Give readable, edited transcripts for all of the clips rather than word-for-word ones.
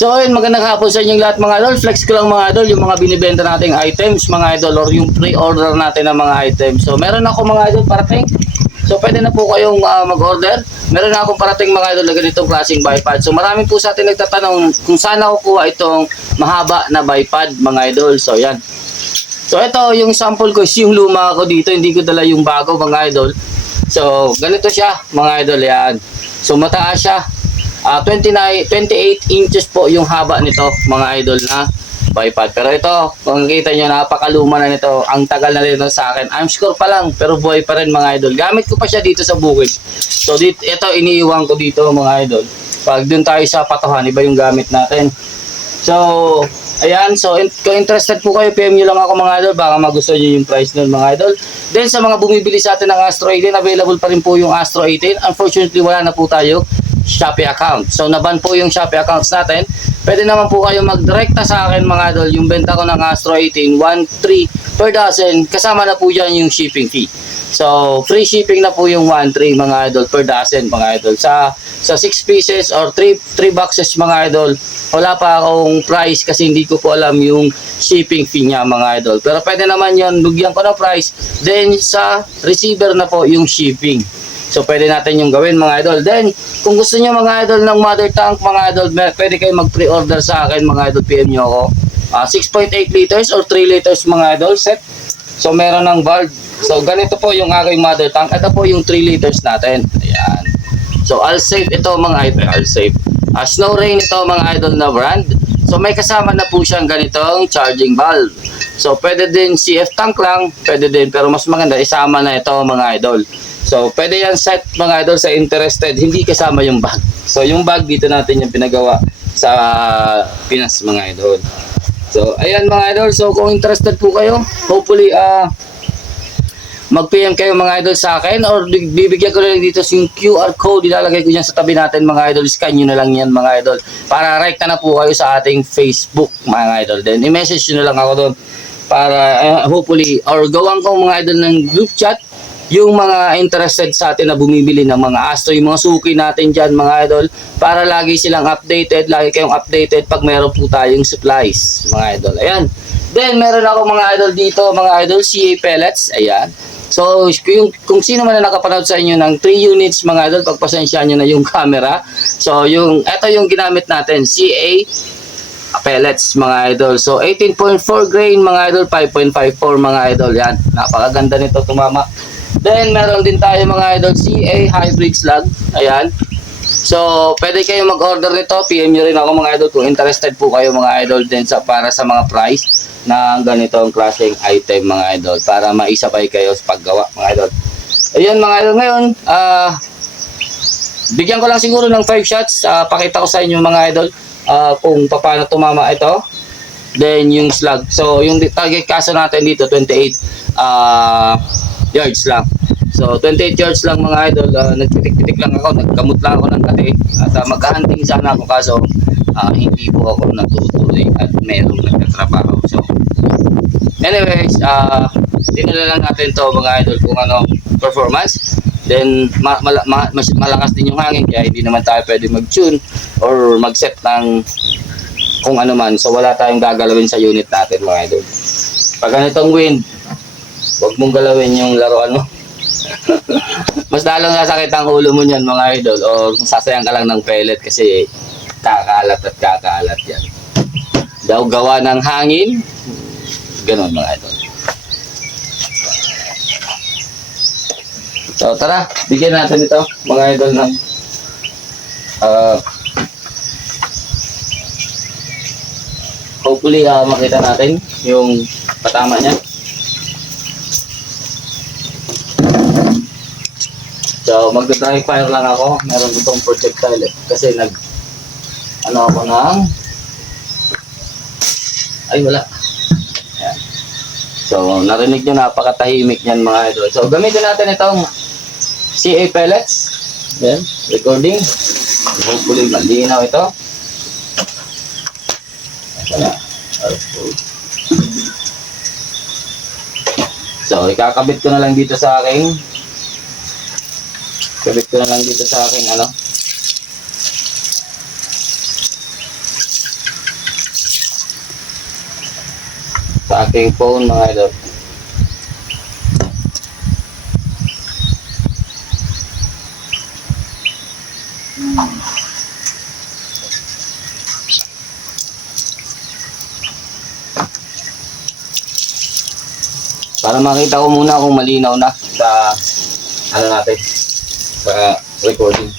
So ayun, magandang hapon sa inyong lahat mga idol. Flex ko lang mga idol yung mga binibenta nating items mga idol or yung pre-order natin ng mga items. So meron ako mga idol parating. So pwede na po kayong mag-order. Meron na akong parating mga idol na ganitong klaseng bipod. So marami po sa atin nagtatanong kung saan ako kuha itong mahaba na bipod mga idol. So yan. So ito yung sample ko is yung luma ko dito. Hindi ko dala yung bago mga idol. So ganito siya mga idol yan. So mataas siya. 28 inches po yung haba nito mga idol na bipod. Pero ito, kung nakita nyo, napakaluma na nito. Ang tagal na rin sa akin. I'm score pa lang, pero buhay pa rin mga idol. Gamit ko pa siya dito sa bukid. So dito, ito iniiwan ko dito mga idol. Pag dun tayo sa patuhan, iba yung gamit natin. So, ayan. So, kung interested po kayo, PM nyo lang ako mga idol. Baka magustuhan nyo yung price nun mga idol. Then, sa mga bumibili sa atin ng Astro 18, available pa rin po yung Astro 18. Unfortunately, wala na po tayo Shopee account. So naban po yung Shopee accounts natin. Pwede naman po kayo magdirekta sa akin mga idol. Yung benta ko ng Astro 18, 1.3 per dozen. Kasama na po dyan yung shipping fee. So free shipping na po yung 1.3 mga idol per dozen mga idol. Sa 6 pieces or 3 boxes mga idol, wala pa akong price kasi hindi ko po alam yung shipping fee niya mga idol. Pero pwede naman yun, bigyan ko ng price. Then sa receiver na po yung shipping. So, pwede natin yung gawin mga idol. Then, kung gusto nyo mga idol ng mother tank mga idol, pwede kayo mag-pre-order sa akin mga idol, PM nyo ako. 6.8 liters or 3 liters mga idol set. So, meron ng valve. So, ganito po yung aking mother tank. Ito po yung 3 liters natin. Ayan. So, all safe ito mga idol. All safe. Snow Rain ito mga idol na brand. So, may kasama na po siyang ganitong charging valve. So, pwede din CF tank lang. Pwede din. Pero mas maganda, isama na ito mga idol. So, pwede yan set mga idol sa interested. Hindi kasama yung bag. So, yung bag dito natin yung pinagawa sa Pinas mga idol. So, ayan mga idol. So, kung interested po kayo, hopefully, mag-PM kayo mga idol sa akin or bibigyan ko lang dito yung QR code. Ilalagay ko dyan sa tabi natin mga idol. Scan nyo na lang yan mga idol. Para rekta na po kayo sa ating Facebook mga idol. Then, i-message nyo na lang ako doon. Para hopefully, or gawan ko mga idol ng group chat. Yung mga interested sa atin na bumibili ng mga Astro, yung mga suki natin dyan mga idol, para lagi silang updated, lagi kayong updated pag meron po tayong supplies mga idol. Ayan. Then meron ako mga idol dito, mga idol, CA pellets. Ayan. So kung sino man na nakapanood sa inyo ng 3 units mga idol, pagpasensyahan nyo na yung camera. So ito yung ginamit natin, CA pellets mga idol. So 18.4 grain mga idol, 5.54 mga idol. Yan. Napakaganda nito, tumama. Then, meron din tayo mga idol CA hybrid slug. Ayan. So, pwede kayo mag-order nito. PM nyo rin ako mga idol kung interested po kayo mga idol din para sa mga price ng ganitong klaseng item mga idol. Para maisabay kayo sa paggawa mga idol. Ayan mga idol ngayon. Bigyan ko lang siguro ng 5 shots. Pakita ko sa inyo mga idol kung paano tumama ito. Then, yung slug. So, yung target kaso natin dito, 28 yards lang. So 28 yards lang mga idol. Nagpitik-pitik lang ako, nagkamot lang ako ng kati at magka-hunting sana ako kaso hindi po ako natutuloy at merong nagtatrabaho. So anyways, tinala lang natin to mga idol kung ano performance. Then malakas din yung hangin kaya hindi naman tayo pwede mag-tune or mag-set ng kung ano man. So wala tayong gagalawin sa unit natin mga idol. Pag ganitong wind, huwag mong galawin yung laruan mo. Mas lalong sasakit ang ulo mo niyan mga idol. O kung sasayang ka lang ng pellet kasi kakalat at kakalat yan. Daw gawa ng hangin. Ganon mga idol. So tara, bigyan natin ito mga idol ng hopefully makita natin yung patama niya. So, magda-dry fire lang ako. Meron itong projectile kasi ako ng ay wala. Ayan. So, narinig nyo, napakatahimik yan mga idol. So, gamitin natin itong CA pellets. Ayan, recording. Hopefully, malinaw ito. So, ikakabit ko na lang dito sa aking sa aking phone mga idol. Para makita ko muna kung malinaw na sa ano natin, sa recording.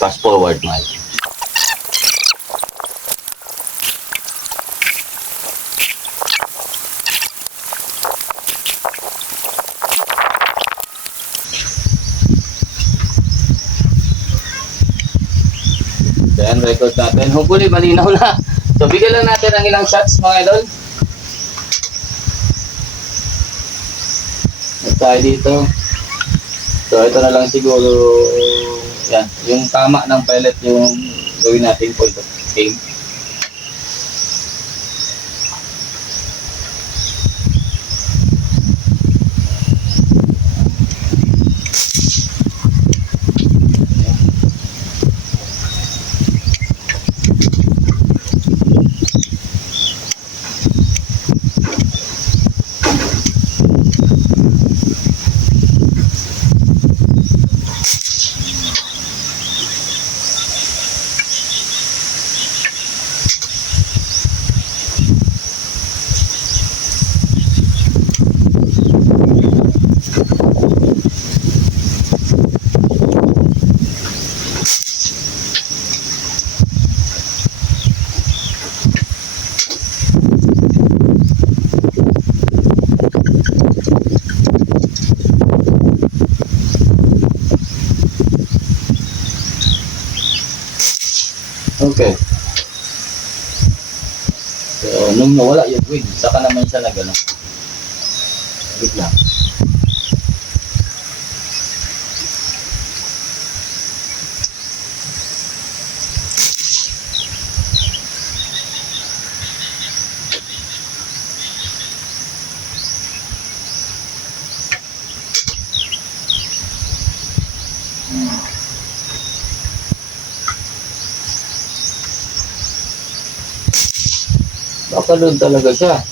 Fast forward mga idol. Then record natin. Hopefully malinaw na. So bigyan lang natin ang ilang shots mga idol. At tayo dito. So ito na lang siguro, yan, yung tama ng pellet yung gawin natin point of aim. Okay. So, nung nawala yung wind, saka naman siya nag-ano. Bigla. Baka doon talaga siya.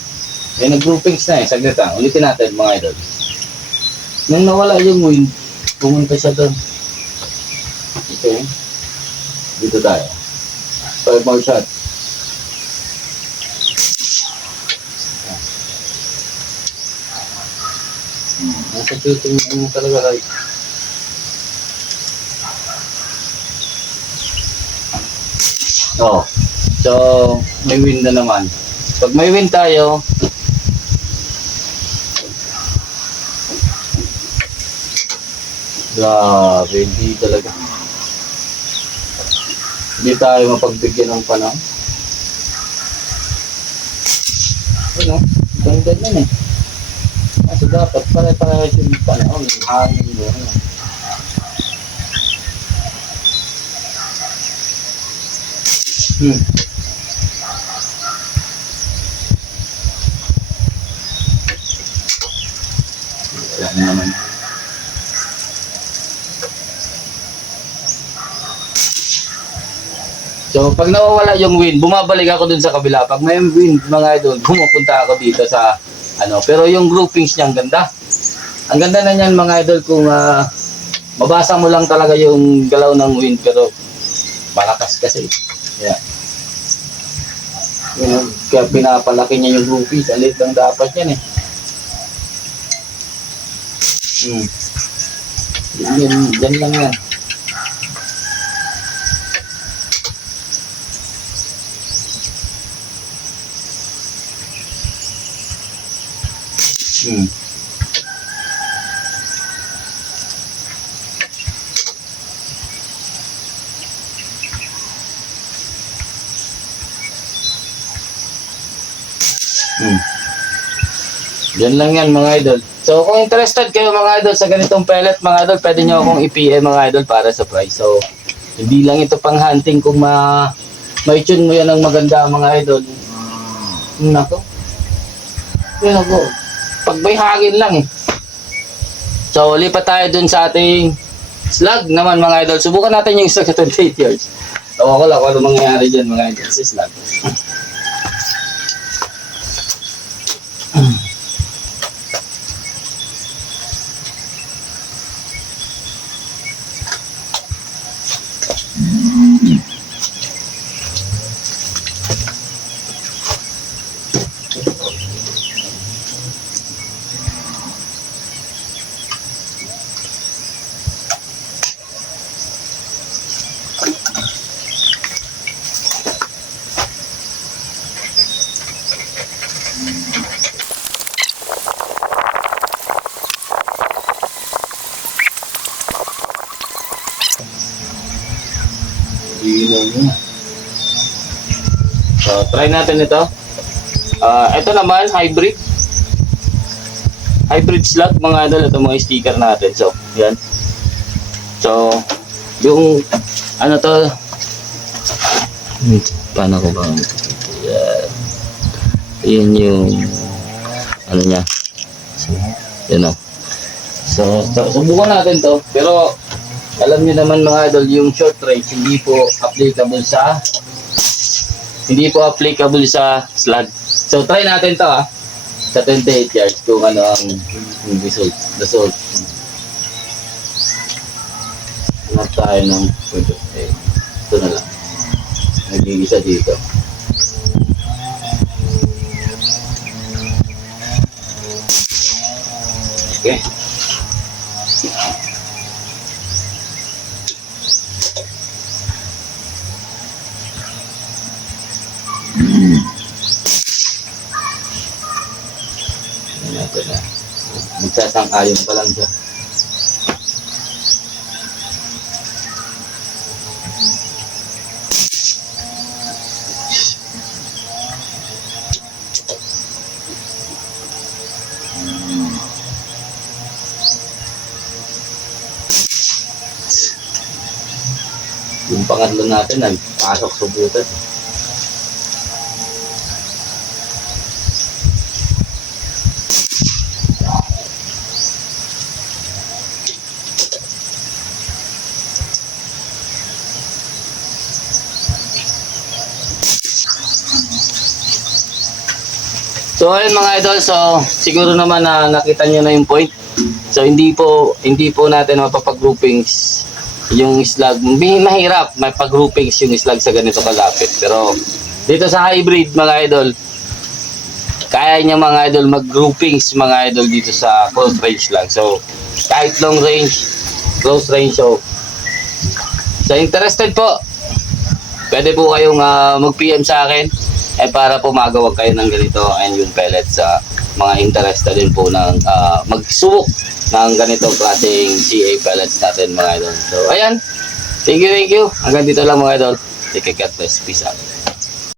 Eh, nag-groupings na eh. Saglit lang. Ulitin natin mga idol. Nung nawala yung wind, pumunta siya doon. Okay. Dito tayo. 5 more shot. Nasa shooting mo talaga right. Oh. So, may wind na naman. Pag may wind tayo, grabe, hindi talaga. Hindi tayo mapagbigyan ng panahon. Ano? Ganda yan eh. Kasi dapat pare-parehas yung panahon, yung hangin doon. Wala naman. So, pag nawawala yung wind, bumabalik ako dun sa kabila. Pag may wind, mga idol, pumupunta ako dito sa, ano, pero yung groupings niya, ang ganda. Ang ganda na niyan, mga idol, kung mabasa mo lang talaga yung galaw ng wind, pero malakas kasi. Yeah. You know, kaya pinapalaki niya yung groupings. Alit lang dapat yan eh. Yan lang yan. Yan lang yan mga idol. So kung interested kayo mga idol sa ganitong pellet mga idol, pwede nyo akong i-PM mga idol para sa price. So hindi lang ito pang hunting, kung ma-tune mo yan ng maganda mga idol. Nako. Yan ako. Pag may hangin lang eh. So lipat tayo dun sa ating slug naman mga idol. Subukan natin yung slug sa 28 yards. Tawa ko lang kung ano mangyayari dyan mga idol sa slug. So, try natin ito. Ito naman, hybrid. Hybrid slug, mga idol. Ito mga sticker natin. So, yan. So, yung, ano to, paano ko ba? Yan. Yan yung, ano niya. Yan o. So, subukan natin to. Pero, alam niyo naman mga idol, yung short range hindi po applicable sa slug. So try natin to sa 28 yards kung ano ang result. Hanap tayo ng ito na lang. Nag-iisa dito. Okay. Magsasang-ayon pa lang siya. Yung pangatlo natin nagpasok sa butas. So ayun mga idol, so siguro naman na nakita niyo na yung point. So hindi po natin mapapag-groupings yung slug. Mahirap may pag-groupings yung slug sa ganito kalapit. Pero dito sa hybrid mga idol, kaya niya mga idol mag-groupings mga idol dito sa close range lang. So kahit long range, close range, so interested po, pwede po kayong mag-PM sa akin para po magawa kayo ng ganito and yung pellets sa mga interested din po ng magsubok ng ganito klaseng CA pellets natin mga idol. So ayan, thank you. Hanggang dito lang mga idol. Take care, God bless. Peace out.